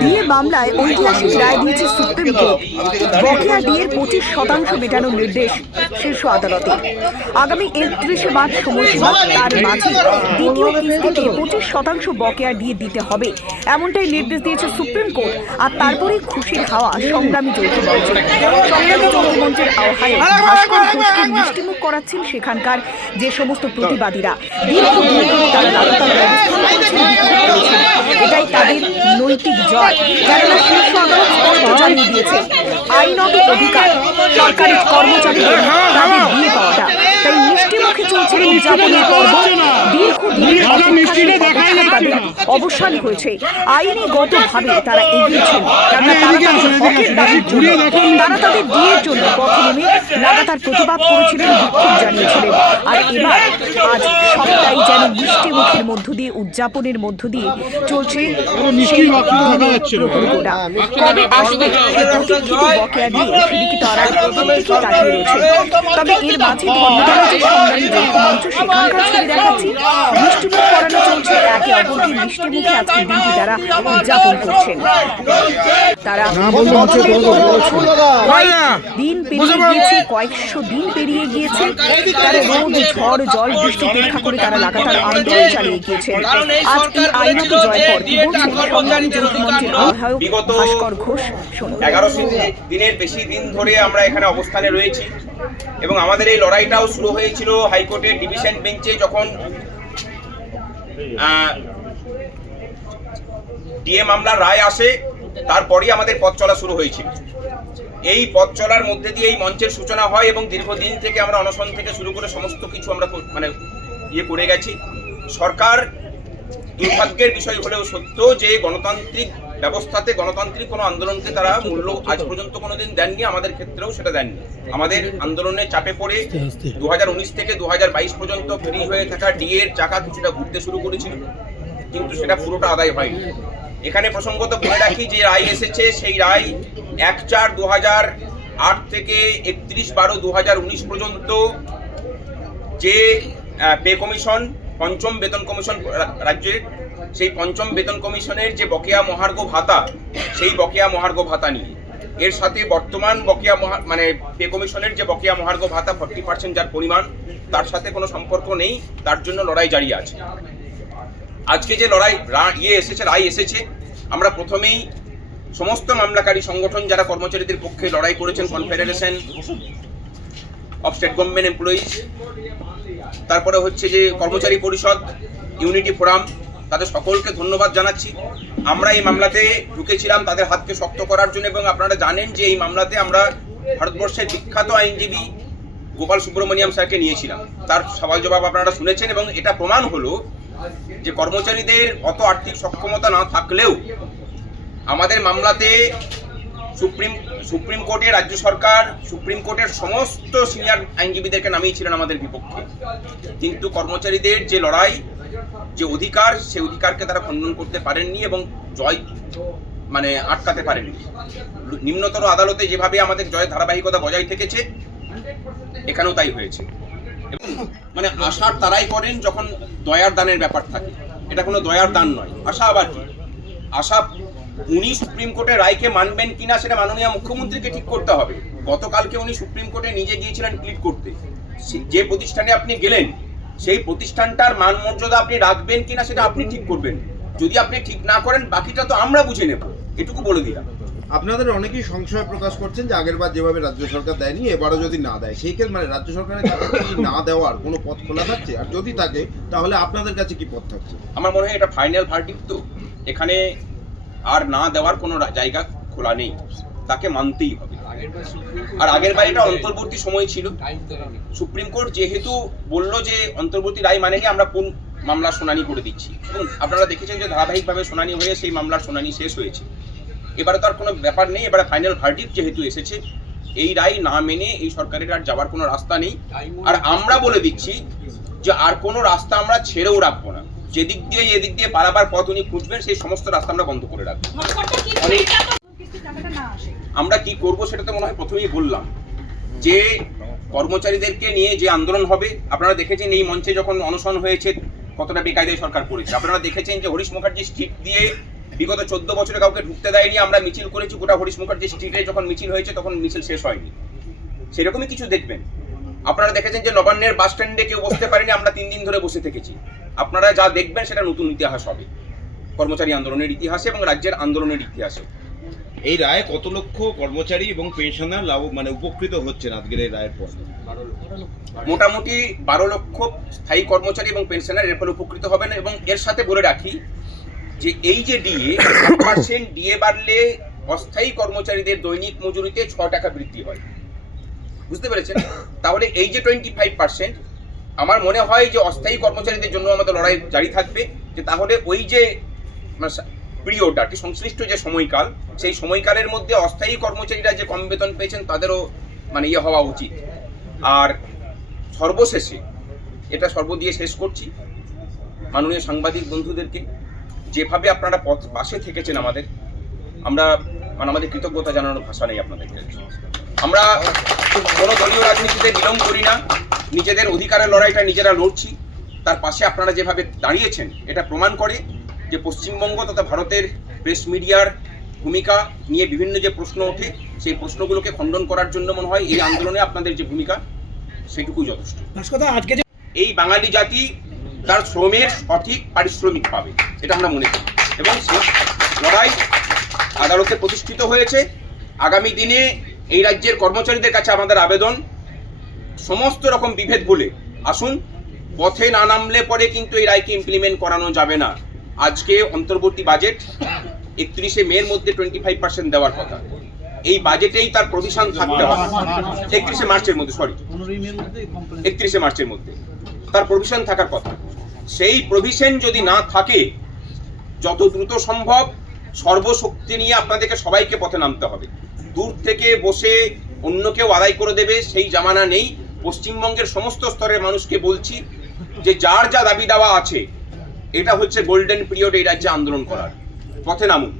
DA মামলায় ঐতিহাসিক রায় দিয়েছে সুপ্রিম কোর্ট। বকেয়া ডিএর 25% মেটানোর নির্দেশ শীর্ষ আদালতে। আগামী 31 মার্চ সময়সীমা, তার মাঝে দ্বিতীয় কিস্তিতে 25% বকেয়া ডিএ দিতে হবে, এমনটাই নির্দেশ দিয়েছে সুপ্রিম কোর্ট। আর তারপরে খুশির হাওয়া সংগ্রামী যৌথ মঞ্চে। সংগ্রামী যৌথ মঞ্চের আহ্বায়ক ভাস্কর ঘোষকে মিষ্টিমুখ করাচ্ছেন সেখানকার যে সমস্ত প্রতিবাদীরা। দীর্ঘদিন ধরে তারা লাগাতার অবস্থান করছেন, বিক্ষোভ করেছেন। এটাই তাদের নৈতিক জয়, কেননা শীর্ষ আদালত স্পষ্ট জানিয়ে দিয়েছে আইনত অধিকার সরকারি কর্মচারীদের তাদের দিয়ে পাওয়াটা। তাই মিষ্টি মুখে চলছে উদযাপনের পর্ব। দীর্ঘদিনের তাদের অবসান হয়েছে। আইনিগতভাবে তারা এগিয়েছেন, কেননা তারা তাদের হকের দাবির জন্য, তারা তাদের ডিএর জন্য পথে নেমে লাগাতার প্রতিবাদ করেছিলেন, বিক্ষোভ জানিয়েছিলেন। আর এবার আজ সবটাই যেন মিষ্টি মুখের মধ্য দিয়ে, উদযাপনের মধ্য দিয়ে চলছে সেই প্রকল্পটা। কবে আসবে সেই প্রতীক্ষিত বকেয়া দিয়ে, সেদিকে তারা প্রত্যেকে তাকিয়ে রয়েছে। তবে এর মাঝে ধন্যবাদ যে সংগ্রামী যৌথ মঞ্চ, সেখানকার ছবি দেখাচ্ছি। মিষ্টিমুখ করানো চলছে একে অপরকে, মিষ্টি মুখে আজকের দিনটি তারা উদযাপন করছেন। তারা দিন পেরিয়ে গিয়েছে, কয়েকশো দিন পেরিয়ে গিয়েছে। তারা রোদ, ঝড়, জল, বৃষ্টি উপেক্ষা করে তারা লাগাতার আন্দোলন চালিয়ে গিয়েছেন। আজ এই আইনত জয়ের পর কি বলছেন সংগ্রামী যৌথ মঞ্চের আহ্বায়ক ভাস্কর ঘোষ, শুনুন। 1100 দিনের বেশি দিন ধরে আমরা এখানে অবস্থানে রয়েছি এবং আমাদের এই লড়াইটাও শুরু হয়েছিল হাইকোর্টের ডিভিশন বেঞ্চে, যখন ডিএ মামলার রায় আসে। তারপরই আমাদের পথ চলা শুরু হয়েছিল। এই পথ চলার মধ্যে দিয়ে এই মঞ্চের সূচনা হয় এবং দীর্ঘদিন থেকে আমরা অনশন থেকে শুরু করে সমস্ত কিছু আমরা করে গেছি। সরকার, দুর্ভাগ্যের বিষয় হলেও সত্য যে গণতান্ত্রিক ব্যবস্থাতে গণতান্ত্রিক কোনো আন্দোলনকে তারা মূল্য আজ পর্যন্ত কোনোদিন দেননি। আমাদের ক্ষেত্রেও সেটা দেননি। আমাদের আন্দোলনের চাপে পড়ে 2019 থেকে 2022 পর্যন্ত ফ্রি হয়ে থাকা ডিএর চাকা কিছুটা ঘুরতে শুরু করেছিল, কিন্তু সেটা পুরোটা আদায় হয়নি। এখানে প্রসঙ্গত বলে রাখি যে রায় এসেছে, সেই রায় 1/4/2008 থেকে 31/12/2019 পর্যন্ত যে পে কমিশন, পঞ্চম বেতন কমিশন রাজ্যের, সেই পঞ্চম বেতন কমিশনের যে বকেয়া মহার্ঘ ভাতা, সেই বকেয়া মহার্ঘ ভাতা নিয়ে এর সাথে বর্তমান বকেয়া পে কমিশনের যে বকেয়া মহার্ঘ ভাতা 40% যার পরিমাণ, তার সাথে কোনো সম্পর্ক নেই। তার জন্য লড়াই জারি আছে। আজকে যে রায় এসেছে, আমরা প্রথমেই সমস্ত মামলাকারী সংগঠন যারা কর্মচারীদের পক্ষে লড়াই করেছেন, confederation of state government employees, তারপরে হচ্ছে যে কর্মচারী পরিষদ, ইউনিটি ফোরাম, তাদের সকলকে ধন্যবাদ জানাচ্ছি। আমরা এই মামলাতে ঢুকেছিলাম তাদের হাতকে শক্ত করার জন্য, এবং আপনারা জানেন যে এই মামলাতে আমরা ভারতবর্ষের বিখ্যাত আইনজীবী গোপাল সুব্রমণিয়াম স্যারকে নিয়েছিলাম। তার সওয়াল জবাব আপনারা শুনেছেন এবং এটা প্রমাণ হলো যে কর্মচারীদের অত আর্থিক সক্ষমতা না থাকলেও আমাদের মামলাতে সুপ্রিম কোর্টে রাজ্য সরকার, সুপ্রিম কোর্টের সমস্ত সিনিয়র আইনজীবীদেরকে নামিয়েছিলেন আমাদের বিপক্ষে। কিন্তু কর্মচারীদের যে লড়াই, যে অধিকার, সেই অধিকারকে তারা খণ্ডন করতে পারেননি এবং জয় আটকাতে পারেননি। নিম্নতর আদালতে যেভাবে আমাদের জয়ের ধারাবাহিকতা বজায় থেকেছে, এখানেও তাই হয়েছে। আশা তারাই করেন যখন দয়ার দানের ব্যাপার থাকে। এটা কোনো দয়ার দান নয়। আশা আবার কি? আশা উনি সুপ্রিম কোর্টের রায়কে মানবেন কিনা সেটা মাননীয় মুখ্যমন্ত্রীকে ঠিক করতে হবে। গতকালকে উনি সুপ্রিম কোর্টে নিজে গিয়েছিলেন প্লিড করতে। যে প্রতিষ্ঠানে আপনি গেলেন, সেই প্রতিষ্ঠানটার মান মর্যাদা আপনি রাখবেন কিনা সেটা আপনি ঠিক করবেন। যদি আপনি ঠিক না করেন, বাকিটা তো আমরা বুঝে নেব। এটুকু বলে দিলাম। আপনাদের অনেকেই সংশয় প্রকাশ করছেন যে আগেরবার যেভাবে রাজ্য সরকার দেয়নি, এবারও যদি না দেয়, সেই ক্ষেত্রে রাজ্য সরকারের কাছে না দেওয়ার কোনো পথ খোলা থাকছে? আর যদি থাকে, তাহলে আপনাদের কাছে কি পথ থাকছে? আমার মনে হয় এটা ফাইনাল ভার্ডিক্ট, তো এখানে আর না দেওয়ার কোনো জায়গা খোলা নেই, তাকে মানতেই হবে। আর আগের বার এটা অন্তর্বর্তী সময় ছিল। সুপ্রিম কোর্ট যেহেতু বললো যে অন্তর্বর্তী রায় মানেনি, আমরা কোন মামলা শুনানি করে দিচ্ছি, এবং আপনারা দেখেছেন যে ধারাবাহিকভাবে শুনানি হয়ে সেই মামলার শুনানি শেষ হয়েছে। এবারে তো আর কোনো ব্যাপার নেই। এবারে ফাইনাল ভার্ডিক্ট যেহেতু এসেছে, এই রায় না মেনে এই সরকারের আর যাওয়ার কোনো রাস্তা নেই। আর আমরা বলে দিচ্ছি যে আর কোনো রাস্তা আমরা ছেড়েও রাখবো না। যেদিক দিয়ে এদিক দিয়ে পারাবার পথ উনি খুঁজবেন, সেই সমস্ত রাস্তা আমরা বন্ধ করে রাখবো। আমরা কি করব সেটা তো মনে হয় প্রথমেই বললাম, যে কর্মচারীদেরকে নিয়ে যে আন্দোলন হবে। আপনারা দেখেছেন এই মঞ্চে যখন অনশন হয়েছে কতটা বেকায়দায় সরকার করেছে। আপনারা দেখেছেন যে হরিশ মুখার্জি স্ট্রিট দিয়ে বিগত 14 বছরে কাউকে ঢুকতে দেয়নি। আমরা মিছিল করেছি গোটা হরিশ মুখার্জি স্ট্রিটে, যখন মিছিল হয়েছে তখন মিছিল শেষ হয়নি। সেরকমই কিছু দেখবেন। আপনারা দেখেছেন যে নবান্নের বাস স্ট্যান্ডে কেউ বসতে পারেনি, আমরা 3 দিন ধরে বসে থেকেছি। আপনারা যা দেখবেন সেটা নতুন ইতিহাস হবে, কর্মচারী আন্দোলনের ইতিহাসে এবং রাজ্যের আন্দোলনের ইতিহাসে। এই রায়ে কত লক্ষ কর্মচারী এবং পেনশনার লাভ উপকৃত হচ্ছেন আজকের এই রায়ের পর? মোটামুটি 12 লক্ষ স্থায়ী কর্মচারী এবং পেনশনার এর ফলে উপকৃত হবেন। এবং এর সাথে বলে রাখি যে এই যে ডিএ 1% ডিএ বাড়লে অস্থায়ী কর্মচারীদের দৈনিক মজুরিতে 6 টাকা বৃদ্ধি হয়, বুঝতে পেরেছেন? তাহলে এই যে 25%, আমার মনে হয় যে অস্থায়ী কর্মচারীদের জন্য আমাদের লড়াই জারি থাকবে, যে তাহলে ওই যে পিরিয়ড আর কি সংশ্লিষ্ট যে সময়কাল, সেই সময়কালের মধ্যে অস্থায়ী কর্মচারীরা যে কম বেতন পেয়েছেন তাদেরও হওয়া উচিত। আর সর্বশেষে এটা দিয়ে শেষ করছি, মাননীয় সাংবাদিক বন্ধুদেরকে যেভাবে আপনারা পাশে থেকেছেন আমরা আমাদের কৃতজ্ঞতা জানানোর ভাষা নেই আপনাদেরকে। আমরা কোনো দলীয় রাজনীতিতে বিলম্ব করি না, নিজেদের অধিকারের লড়াইটা নিজেরা লড়ছি। তার পাশে আপনারা যেভাবে দাঁড়িয়েছেন এটা প্রমাণ করে যে পশ্চিমবঙ্গ তথা ভারতের প্রেস মিডিয়ার ভূমিকা নিয়ে বিভিন্ন যে প্রশ্ন ওঠে, সেই প্রশ্নগুলোকে খণ্ডন করার জন্য মনে হয় এই আন্দোলনে আপনাদের যে ভূমিকা সেটুকুই যথেষ্ট। এই বাঙালি জাতি তার শ্রমের সঠিক পারিশ্রমিক পাবে, এটা আমরা মনে করি, এবং লড়াই আদালতে প্রতিষ্ঠিত হয়েছে। আগামী দিনে এই রাজ্যের কর্মচারীদের কাছে আমাদের আবেদন, সমস্ত রকম বিভেদ ভুলে আসুন, পথে না নামলে পরে কিন্তু এই রায়কে ইমপ্লিমেন্ট করানো যাবে না। আজকে অন্তর্বর্তী বাজেট 31শে মের মধ্যে 25% দেওয়ার কথা, এই বাজেটেই তার প্রভিশন থাকতে হবে। 31শে মার্চের মধ্যে 31শে মার্চের মধ্যে তার প্রভিশন থাকার কথা। সেই প্রভিশন যদি না থাকে, যত দ্রুত সম্ভব সর্বশক্তি নিয়ে আপনাদেরকে সবাইকে পথে নামতে হবে। দূর থেকে বসে অন্য কেউ আদায় করে দেবে সেই জামানা নেই। পশ্চিমবঙ্গের সমস্ত স্তরের মানুষকে বলছি যে যার যা দাবি দেওয়া আছে, এটা হচ্ছে গোল্ডেন পিরিয়ড এই রাজ্যে আন্দোলন করার। পথে নামুন।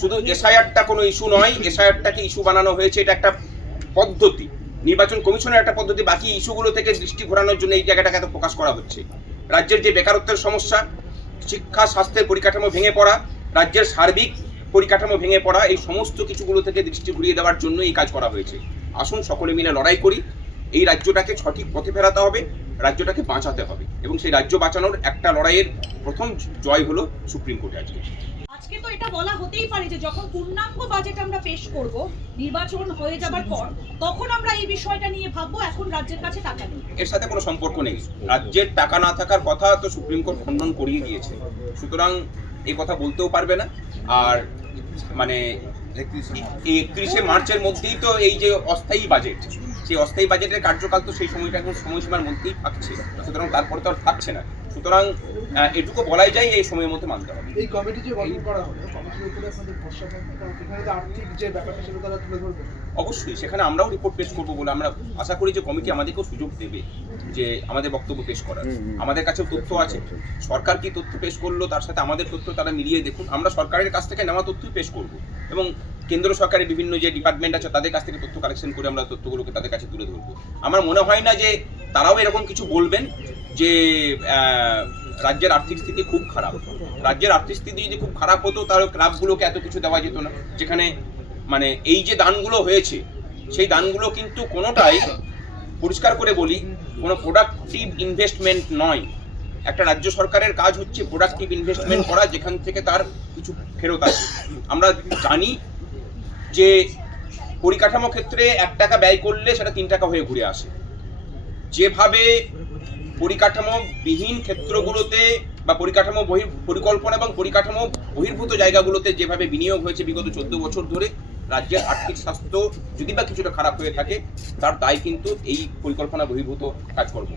শুধু এসআইআরটা কোনো ইস্যু নয়, এসআইআরটাকে ইস্যু বানানো হয়েছে, এটা একটা পদ্ধতি, নির্বাচন কমিশনের একটা পদ্ধতি। বাকি ইস্যুগুলো থেকে দৃষ্টি ঘোরানোর জন্য এই জায়গাটাকে এত ফোকাস করা হচ্ছে। রাজ্যের যে বেকারত্বের সমস্যা, শিক্ষা স্বাস্থ্যের পরিকাঠামো ভেঙে পড়া, রাজ্যের সার্বিক পরিকাঠামো ভেঙে পড়া, এই সমস্ত কিছুগুলো থেকে দৃষ্টি ঘুরিয়ে দেওয়ার জন্য এই কাজ করা হয়েছে। আসুন সকলে মিলে লড়াই করি, এই রাজ্যটাকে সঠিক পথে ফেরাতে হবে, রাজ্যটাকে বাঁচাতে হবে, এবং সেই রাজ্য বাঁচানোর একটা লড়াইয়ের প্রথম জয় হলো সুপ্রিম কোর্টে আজকে তো এটা বলা হতেই পারে যে যখন পূর্ণাঙ্গ বাজেট আমরা পেশ করব নির্বাচন হয়ে যাবার পর, তখন আমরা এই বিষয়টা নিয়ে ভাববো, এখন রাজ্যের কাছে টাকা নেই। এর সাথে কোনো সম্পর্ক নেই। রাজ্যের টাকা না থাকার কথা তো সুপ্রিম কোর্ট খণ্ডন করিয়ে দিয়েছে, সুতরাং এই কথা বলতেও পারবে না। আর এই 31শে মার্চের মধ্যেই তো এই যে অস্থায়ী বাজেট, সেই অস্থায়ী বাজেটের কার্যকাল তো সেই সময়টা এখন সময়সীমার মধ্যেই থাকছে, সুতরাং তারপরে তো আর থাকছে না। সুতরাং এটুকু বলাই যায় এই সময়ের মধ্যে মানতে হবে। এই কমিটি যে গঠন করা হলো, কমিটির উপরে আপনাদের ভরসা এখানে তো আর্থিক যে ব্যাপারটা সেটা তারা তুলে ধরবে। অবশ্যই সেখানে আমরাও রিপোর্ট পেশ করবো বলে আমরা আশা করি যে কমিটি আমাদেরকেও সুযোগ দেবে যে আমাদের বক্তব্য পেশ করার। আমাদের কাছেও তথ্য আছে, সরকার কি তথ্য পেশ করলো তার সাথে আমাদের তথ্য তারা মিলিয়ে দেখুন। আমরা সরকারের কাছ থেকে নেওয়া তথ্যই পেশ করব, এবং কেন্দ্র সরকারের বিভিন্ন যে ডিপার্টমেন্ট আছে তাদের কাছ থেকে তথ্য কালেকশন করে আমরা তথ্যগুলোকে তাদের কাছে তুলে ধরবো। আমার মনে হয় না যে তারাও এরকম কিছু বলবেন যে রাজ্যের আর্থিক স্থিতি খুব খারাপ। রাজ্যের আর্থিক স্থিতি যদি খুব খারাপ হতো তাহলে ক্লাবগুলোকে এত কিছু দেওয়া যেত না। যেখানে এই যে দানগুলো হয়েছে, সেই দানগুলো কিন্তু কোনোটাই, পরিষ্কার করে বলি, কোনো প্রোডাক্টিভ ইনভেস্টমেন্ট নয়। একটা রাজ্য সরকারের কাজ হচ্ছে প্রোডাক্টিভ ইনভেস্টমেন্ট করা, যেখান থেকে তার কিছু ফেরত আসে। আমরা জানি যে পরিকাঠামো ক্ষেত্রে 1 টাকা ব্যয় করলে সেটা 3 টাকা হয়ে ঘুরে আসে। যেভাবে পরিকাঠামো বিহীন ক্ষেত্রগুলোতে বা পরিকাঠামো পরিকল্পনা এবং পরিকাঠামো বহির্ভূত জায়গাগুলোতে যেভাবে বিনিয়োগ হয়েছে বিগত 14 বছর ধরে, রাজ্যের আর্থিক স্বাস্থ্য যদি বা কিছুটা খারাপ হয়ে থাকে তার দায় কিন্তু এই পরিকল্পনা বহির্ভূত কাজকর্ম।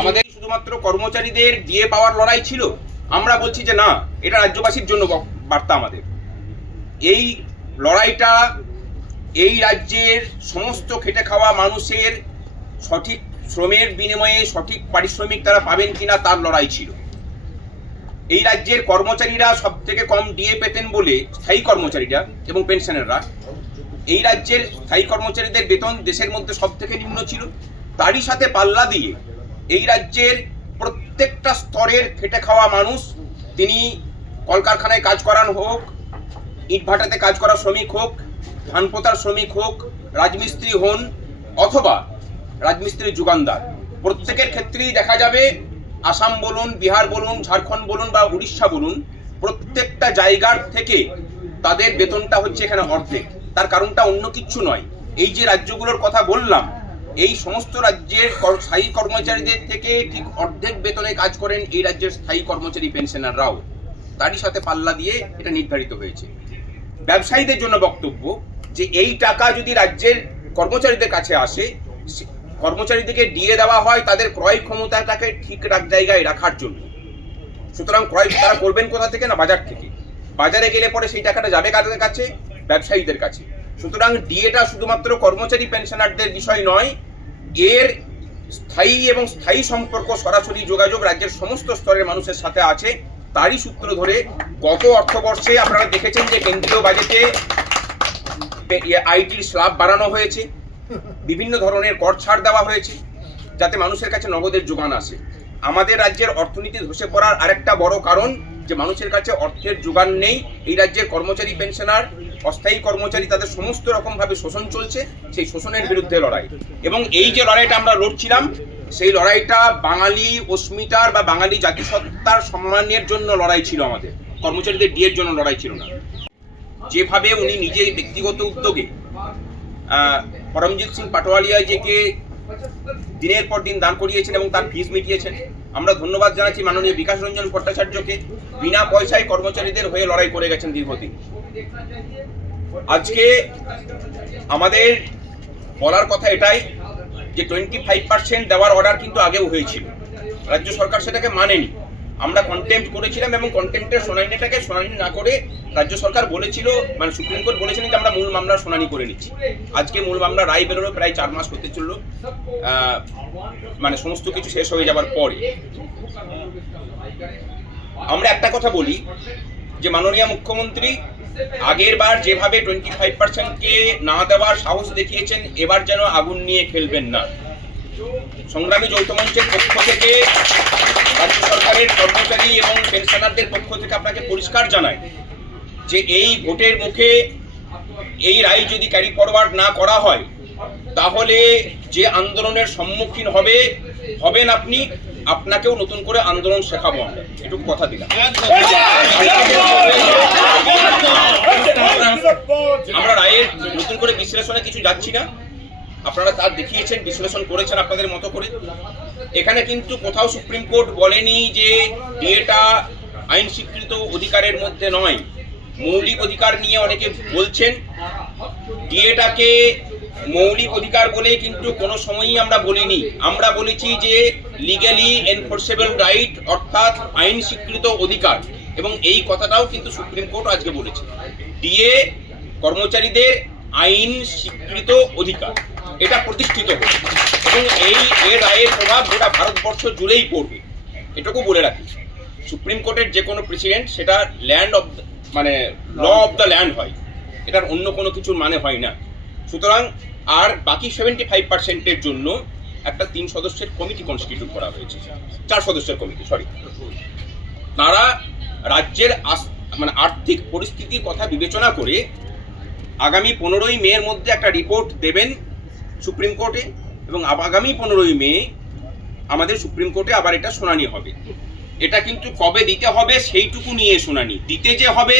আমাদের শুধুমাত্র কর্মচারীদের দিয়ে পাওয়ার লড়াই ছিল, আমরা বলছি যে না, এটা রাজ্যবাসীর জন্য বার্তা আমাদের। এই লড়াইটা এই রাজ্যের সমস্ত খেটে খাওয়া মানুষের সঠিক শ্রমের বিনিময়ে সঠিক পারিশ্রমিক তারা পাবেন কিনা তার লড়াই ছিল। এই রাজ্যের কর্মচারীরা সব থেকে কম ডিএ পেতেন বলে, স্থায়ী কর্মচারীরা এবং পেনশনাররা, এই রাজ্যের স্থায়ী কর্মচারীদের বেতন দেশের মধ্যে সব থেকে নিম্ন ছিল। তারই সাথে পাল্লা দিয়ে এই রাজ্যের প্রত্যেকটা স্তরের খেটে খাওয়া মানুষ তিনি কলকারখানায় কাজ করানো হোক, ইটভাটাতে কাজ করা শ্রমিক হোক, ধান পোতার শ্রমিক হোক, রাজমিস্ত্রি হন অথবা রাজমিস্ত্রির যোগানদার, প্রত্যেকের ক্ষেত্রেই দেখা যাবে আসাম বলুন, বিহার বলুন, ঝাড়খণ্ড বলুন বা উড়িষ্যা বলুন, প্রত্যেকটা জায়গার থেকে তাদের বেতনটা হচ্ছে এখানে অর্ধেক। তার কারণটা অন্য কিচ্ছু নয়, এই যে রাজ্যগুলোর কথা বললাম, এই সমস্ত রাজ্যের স্থায়ী কর্মচারীদের থেকে ঠিক অর্ধেক বেতনে কাজ করেন এই রাজ্যের স্থায়ী কর্মচারী পেনশনাররাও। তারই সাথে পাল্লা দিয়ে এটা নির্ধারিত হয়েছে। ব্যবসায়ীদের জন্য বক্তব্য যে এই টাকা যদি রাজ্যের কর্মচারীদের কাছে আসে, কর্মচারীদেরকে দিয়ে দেওয়া হয় তাদের ক্রয় ক্ষমতাটাকে ঠিক জায়গায় রাখার জন্য। সুতরাং ক্রয় তারা করবেন কোথা থেকে? না, বাজার থেকে। বাজারে গেলে পরে সেই টাকাটা যাবে কাদের কাছে? ব্যবসায়ীদের কাছে। সুতরাং ডিএটা শুধুমাত্র কর্মচারী পেনশনারদের বিষয় নয়, এর স্থায়ী এবং স্থায়ী সম্পর্ক, সরাসরি যোগাযোগ রাজ্যের সমস্ত স্তরের মানুষের সাথে আছে। তারই সূত্র ধরে গত অর্থবর্ষে আপনারা দেখেছেন যে কেন্দ্রীয় বাজেটে আইটির স্ল্যাব বাড়ানো হয়েছে, বিভিন্ন ধরনের কর ছাড় দেওয়া হয়েছে যাতে মানুষের কাছে নগদের যোগান আসে। আমাদের রাজ্যের অর্থনীতি ধসে পড়ার আরেকটা বড় কারণ যে মানুষের কাছে অর্থের যোগান নেই। এই রাজ্যের কর্মচারী পেনশনার, অস্থায়ী কর্মচারী, তাদের সমস্ত রকমভাবে শোষণ চলছে। সেই শোষণের বিরুদ্ধে লড়াই, এবং এই যে লড়াইটা আমরা লড়ছিলাম, সেই লড়াইটা বাঙালি অস্মিতার বা বাঙালি জাতিসত্তার সম্মানের জন্য লড়াই ছিল, আমাদের কর্মচারীদের ডিএর জন্য লড়াই ছিল না। যেভাবে উনি নিজের ব্যক্তিগত উদ্যোগে পরমজিৎ সিং পাটোয়ারিয়াজিকে দিনের পর দিন দান করিয়েছেন এবং তার ফিস মিটিয়েছেন, আমরা ধন্যবাদ জানাচ্ছি মাননীয় বিকাশ রঞ্জন ভট্টাচার্যকে। বিনা পয়সায় কর্মচারীদের হয়ে লড়াই করে গেছেন দীর্ঘদিন। আজকে আমাদের বলার কথা এটাই যে 25% দেওয়ার অর্ডার কিন্তু আগেও হয়েছিল, রাজ্য সরকার সেটাকে মানেনি। আমরা কন্টেম্প্ট করেছিলাম এবং কন্টেম্প্টের শুনানিটাকে শুনানি না করে রাজ্য সরকার বলেছিল, মানে সুপ্রিম কোর্ট বলেছিলেন যে আমরা মূল মামলার শুনানি করে নিচ্ছি। আজকে মূল মামলা রায় বেরোলো, প্রায় 4 মাস হতে চললো, মানে সমস্ত কিছু শেষ হয়ে যাবার পরে। আমরা একটা কথা বলি যে মাননীয় মুখ্যমন্ত্রী আগের বার যেভাবে 25%কে না দেওয়ার সাহস দেখিয়েছেন, এবার যেন আগুন নিয়ে খেলবেন না। সংগ্রামী যৌথ মঞ্চের পক্ষ থেকে, রাজ্য সরকারের কর্মচারী এবং পেনশনারদের পক্ষ থেকে আপনাকে পরিষ্কার জানাই যে এই ভোটের মুখে এই রায় যদি ক্যারি ফরওয়ার্ড না করা হয়, তাহলে যে আন্দোলনের সম্মুখীন হবেন আপনি, আপনাকেও নতুন করে আন্দোলন শেখাবো আমরা, এটুকু কথা দিলাম। আমরা রায়ের নতুন করে বিশ্লেষণে কিছু যাচ্ছি না, আপনারা তার দেখিয়েছেন, বিশ্লেষণ করেছেন আপনাদের মতো করে। এখানে কিন্তু কোথাও সুপ্রিম কোর্ট বলেনি যে ডিএটা আইন স্বীকৃত অধিকারের মধ্যে নয়। মৌলিক অধিকার নিয়ে অনেকে বলছেন, ডিএটাকে মৌলিক অধিকার বলে কিন্তু কোনো সময়ই আমরা বলিনি। আমরা বলেছি যে লিগ্যালি এনফোর্সেবল রাইট, অর্থাৎ আইন স্বীকৃত অধিকার, এবং এই কথাটাও কিন্তু সুপ্রিম কোর্ট আজকে বলেছে। ডিএ কর্মচারীদের আইন স্বীকৃত অধিকার, এটা প্রতিষ্ঠিত হবে এবং এই রায়ের প্রভাব গোটা ভারতবর্ষ জুড়েই পড়বে, এটুকু বলে রাখি। সুপ্রিম কোর্টের যে কোনো প্রেসিডেন্ট সেটা ল্যান্ড অফ, মানে ল অফ দ্য ল্যান্ড হয়, এটার অন্য কোনো কিছুর মানে হয় না। সুতরাং আর বাকি 75%-এর জন্য একটা 3 সদস্যের কমিটি কনস্টিটিউট করা হয়েছে, 4 সদস্যের কমিটি, তারা রাজ্যের মানে আর্থিক পরিস্থিতির কথা বিবেচনা করে আগামী 15ই মের মধ্যে একটা রিপোর্ট দেবেন সুপ্রিম কোর্টে, এবং আগামী 15ই মে আমাদের সুপ্রিম কোর্টে আবার এটা শুনানি হবে। এটা কিন্তু কবে দিতে হবে সেইটুকু নিয়ে শুনানি, দিতে যে হবে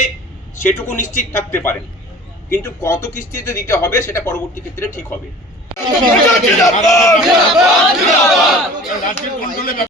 সেটুকু নিশ্চিত থাকতে পারেন, কিন্তু কত কিস্তিতে দিতে হবে সেটা পরবর্তী ক্ষেত্রে ঠিক হবে।